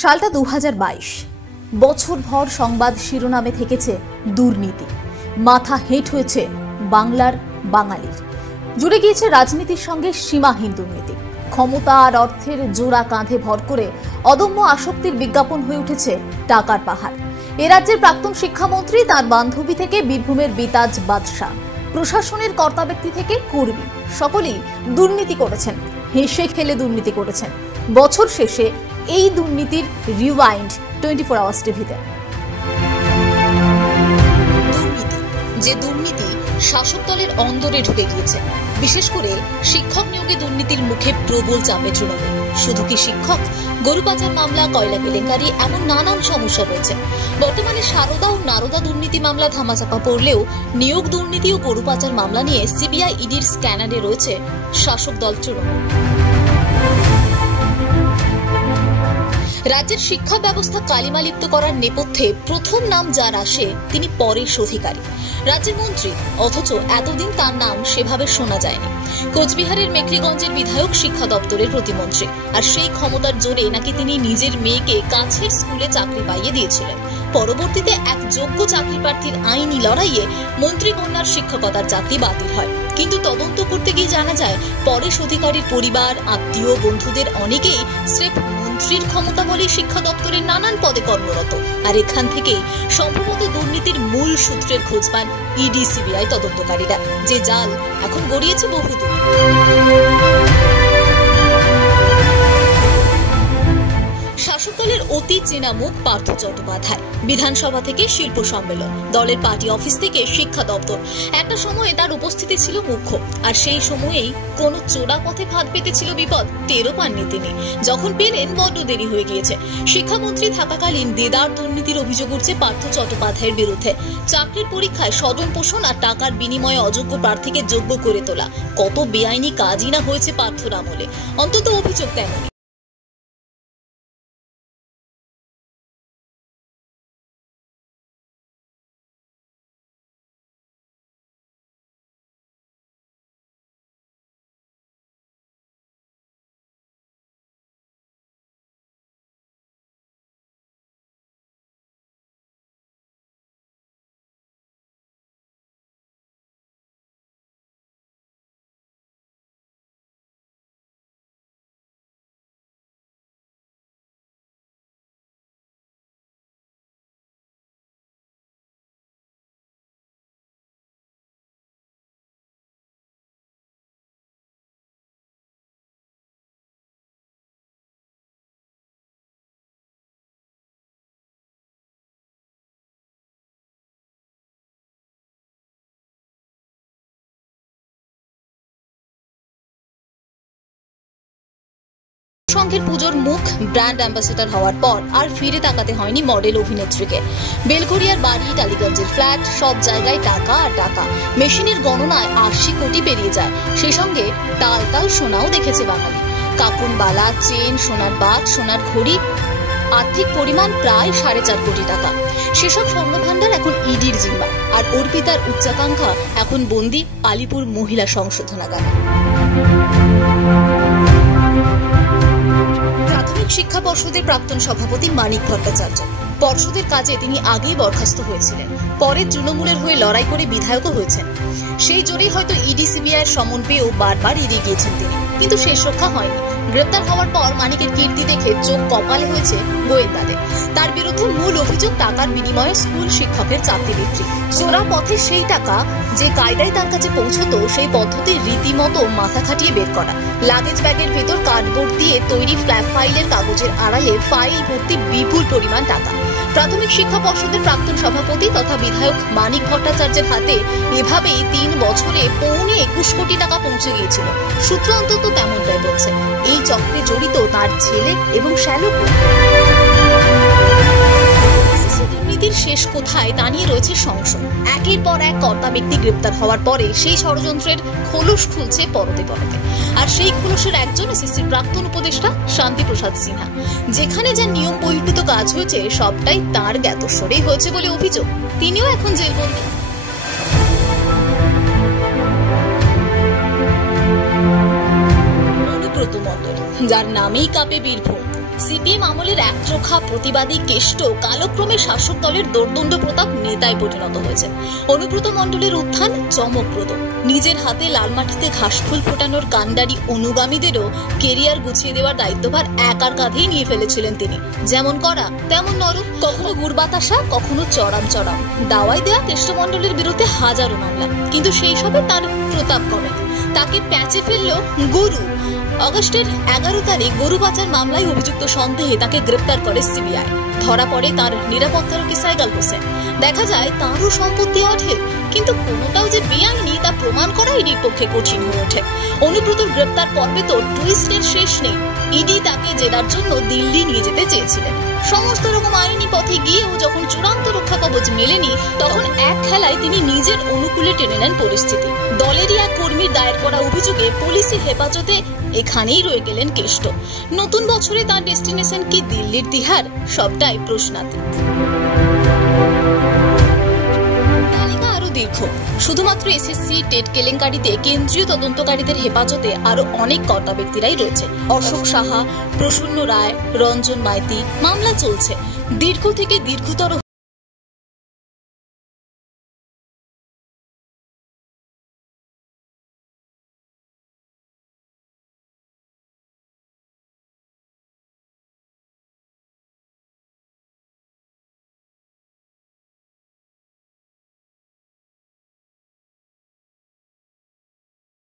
সালটা 2022। বছরভর সংবাদ শিরোনামে থেকেছে দুর্নীতি। মাথা হেঁট হয়েছে বাংলার বাঙালির। জুড়ে গিয়েছে রাজনীতির সঙ্গে সীমাহীন দুর্নীতি। ক্ষমতা আর অর্থের জোড়া কাঁধে ভর করে অদম্য আসক্তির বিজ্ঞাপন হয়ে উঠেছে টাকার পাহাড়। এ রাজ্যের প্রাক্তন শিক্ষামন্ত্রী, তার বান্ধবী থেকে বীরভূমের বিতাজ বাদশা, প্রশাসনের কর্তা ব্যক্তি থেকে কর্মী, সকলেই দুর্নীতি করেছেন, হেসে খেলে দুর্নীতি করেছেন। বছর শেষে এই দুর্নীতির রিওয়াইন্ড 24 আওয়ার্স টিভিতে। যে দুর্নীতি শাসক দলের অন্দরে ঢুকে গিয়েছে, বিশেষ করে শিক্ষক নিয়োগে দুর্নীতির মুখে প্রবল চাপে তৃণমূল। শুধু কি শিক্ষক, গরু পাচার মামলা, কয়লা কেলেঙ্কারি, এমন নানান সমস্যা রয়েছে। বর্তমানে সারদা ও নারদা দুর্নীতি মামলা ধামাচাপা পড়লেও নিয়োগ দুর্নীতি ও গরু পাচার মামলা নিয়ে সিবিআই ইডির স্ক্যানারে রয়েছে শাসক দল তৃণমূল। রাজ্যের শিক্ষা ব্যবস্থা কালিমালিপ্ত করার নেপথ্যে প্রথম নাম যার আসে তিনি পরেশ অধিকারী, রাজ্যের মন্ত্রী, অথচ এতদিন তার নাম সেভাবে শোনা যায়নি। কোচবিহারের মেখলিগঞ্জের বিধায়ক, শিক্ষা দপ্তরের প্রতিমন্ত্রী, আর সেই ক্ষমতার জোরে নাকি তিনি নিজের মেয়েকে কাছের স্কুলে চাকরি পাইয়ে দিয়েছিলেন। পরবর্তীতে এক যোগ্য চাকরি প্রার্থীর আইনি লড়াইয়ে মন্ত্রীকন্যার শিক্ষকতার চাকরি বাতিল হয়। কিন্তু তদন্ত করতে গিয়ে জানা যায় পরেশ অধিকারীর পরিবার, আত্মীয়, বন্ধুদের অনেকেই স্রেফ মন্ত্রীর ক্ষমতা বলে শিক্ষা দপ্তরের নানান পদে কর্মরত। আর এখান থেকেই সম্ভবত দুর্নীতির মূল সূত্রের খোঁজ পান ইডি সিবিআই তদন্তকারীরা, যে জাল এখন গড়িয়েছে বহুদূর। শাসক দলের অতি চেনা মুখ পার্থ চট্টোপাধ্যায়। বিধানসভা থেকে শিল্প সম্মেলন, দলের পার্টি অফিস থেকে শিক্ষা দপ্তর, একটা সময়ে তার উপস্থিতি ছিল মুখ্য। আর সেই সময়েই কোনো চোরা পথে ফাঁদ পেতেছিল বিপদ, টেরও পাননি তিনি। যখন পেলেন বড্ড দেরি হয়ে গিয়েছে। শিক্ষামন্ত্রী থাকাকালীন দেদার দুর্নীতির অভিযোগ উঠছে পার্থ চট্টোপাধ্যায়ের বিরুদ্ধে। চাকরির পরীক্ষায় স্বজন পোষণ আর টাকার বিনিময়ে অযোগ্য প্রার্থীকে যোগ্য করে তোলা, কত বেআইনি কাজই না হয়েছে পার্থর আমলে, অন্তত অভিযোগ তেমনই। সংঘের পুজোর মুখ ব্র্যান্ড অ্যাম্বাসেডর হওয়ার পর আর ফিরে তাকাতে হয়নি মডেল অভিনেত্রীকে। বেলঘরিয়ার বাড়ি, টালিগঞ্জের ফ্ল্যাট, সব জায়গায় টাকা আর টাকা। মেশিনের গণনায় 80 কোটি পেরিয়ে যায়। সেই সঙ্গে তাল তাল সোনাও দেখেছে বাঙালি। কাকুন বালা, চেন, সোনার বাগ, সোনার ঘড়ি, আর্থিক পরিমাণ প্রায় 4.5 কোটি টাকা। সেসব স্বর্ণভাণ্ডার এখন ইডির জিম্মা। আর অর্পিতার উচ্চাকাঙ্ক্ষা এখন বন্দী আলিপুর মহিলা সংশোধনাগারে। শিক্ষা পর্ষদের প্রাক্তন সভাপতি মানিক ভট্টাচার্য। পর্ষদের কাজে তিনি আগেই বরখাস্ত হয়েছিলেন, পরে তৃণমূলের হয়ে লড়াই করে বিধায়কও হয়েছেন। সেই জোরেই হয়তো ইডি সিবিআইয়ের সমন পেয়েও বারবার এড়িয়ে গিয়েছেন তিনি, কিন্তু শেষ রক্ষা হয়নি। গ্রেপ্তার হওয়ার পর মানিকের কীর্তি দেখে চোখ কপালে হয়েছে গোয়েন্দাদের। তার বিরুদ্ধে মূল অভিযোগ টাকার বিনিময়ে স্কুল শিক্ষকের চাকরি বিক্রি। চোরা পথে সেই টাকা যে কায়দায় তার কাছে পৌঁছতো, সেই পদ্ধতি রীতিমতো মাথা খাটিয়ে বের করা। লাগেজ ব্যাগের ভেতর কার্ডবোর্ড দিয়ে তৈরি ফ্ল্যাপ ফাইলের কাগজের আড়ালে ফাইল ভর্তি বিপুল পরিমাণ টাকা। প্রাথমিক শিক্ষা পর্ষদের প্রাক্তন সভাপতি তথা বিধায়ক মানিক ভট্টাচার্যের হাতে এভাবেই 3 বছরে 21 কোটি টাকা পৌঁছে গিয়েছিল। সূত্র অন্তত তেমনটাই বলছে। এই চক্রে জড়িত তার ছেলে এবং শ্যালকও। দুর্নীতির শেষ কোথায় তা নিয়ে রয়েছে সংশয়। একের পর এক কর্তা ব্যক্তি গ্রেপ্তার হওয়ার পরে সেই ষড়যন্ত্রের খোলস খুলছে পরতে পরতে। আর সেই খোলসের একজন এসএসসির প্রাক্তন উপদেষ্টা শান্তি প্রসাদ সিনহা। যেখানে যা নিয়ম বহির্ভূত কাজ হয়েছে সবটাই তাঁর জ্ঞাতস্বরেই হয়েছে বলে অভিযোগ। তিনিও এখন জেলবন্দী। অনুব্রত মণ্ডল, যার নামেই কাঁপে বীরভূম, সিপিএম আমলের একরোখা প্রতিবাদী কেষ্ট কালক্রমে শাসক দলের দোর্দণ্ড প্রতাপ নেতায় পরিণত হয়েছে। অনুব্রত মণ্ডলের উত্থান চমকপ্রদ। নিজের হাতে লাল মাটিতে ঘাসফুল ফোটানোর কাণ্ডারি অনুগামীদেরও কেরিয়ার গুছিয়ে দেওয়ার দায়িত্বভার একার কাঁধেই নিয়ে ফেলেছিলেন তিনি। যেমন করা তেমন নরম, কখনো গুড় বাতাসা, কখনো চড়াম চড়াম। দাওয়াই দেওয়া কেষ্টমণ্ডলের বিরুদ্ধে হাজারো মামলা, কিন্তু সেই সবে তার প্রতাপ কমে। তাকে প্যাচে ফেলল গরু। অগস্টের 11 তারিখ গরু পাচার মামলায় অভিযুক্ত সন্দেহে তাকে গ্রেপ্তার করে সিবিআই। ধরা পড়ে তার নিরাপত্তারক্ষী সাইগাল হোসেন। দেখা যায় তাঁরও সম্পত্তি অঢেল, কিন্তু কোনোটাও যে বেআইনি তা প্রমাণ করা ইডির পক্ষে কঠিন হয়ে ওঠে। অনুব্রতর গ্রেপ্তার পর্বে তো টুইস্টের শেষ নেই। ইডি তাকে জেরার জন্য দিল্লি নিয়ে যেতে চেয়েছিলেন। সমস্ত রকম আইনি পথে গিয়েও যখন চূড়ান্ত রক্ষা কবচ মেলেনি, তখন এক খেলায় তিনি নিজের অনুকূলে টেনে নেন পরিস্থিতি। দলেরই এক কর্মীর দায়ের করা অভিযোগে পুলিশের হেফাজতে এখানেই রয়ে গেলেন কেষ্ট। নতুন বছরে তার ডেস্টিনেশন কি দিল্লির তিহার? সবটাই প্রশ্নাতীত। তালিকা আরো দীর্ঘ। শুধুমাত্র এসএসসি টেট কেলেঙ্কারিতে কেন্দ্রীয় তদন্তকারীদের হেফাজতে আরো অনেক কর্তা ব্যক্তিরাই রয়েছে। অশোক সাহা, প্রসন্ন রায়, রঞ্জন মাইতি। মামলা চলছে। দীর্ঘ থেকে দীর্ঘতর